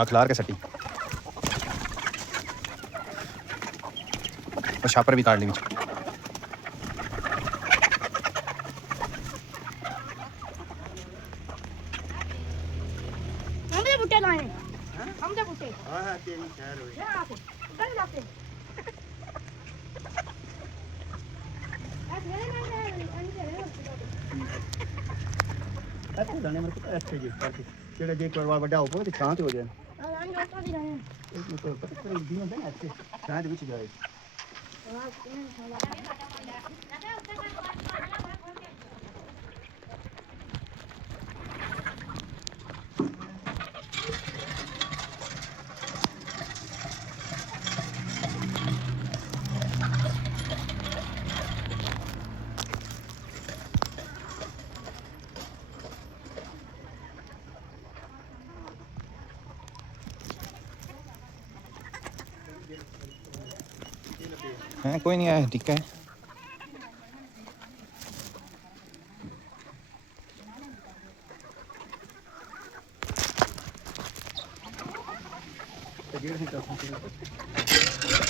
ਆ ਖਲਾਰ ਕੇ ਸੱਟੀ ਉਹ ਛਾਪਰ ਵੀ ਕਾੜ ਲਈ ਵਿੱਚ हमने बूटे लाए हमने बूटे हां हां तेरी खैर हो चल जाते ऐसे दाने मेरे को ऐसे जी करके जेड़ा जे करवा बड़ा हो तो शांत हो जाए हम जाता भी रहे एक तो पता कर दिन होता है ऐसे शांत विच जाए है कोई नहीं आया ठीक है तो 1.5 घंटा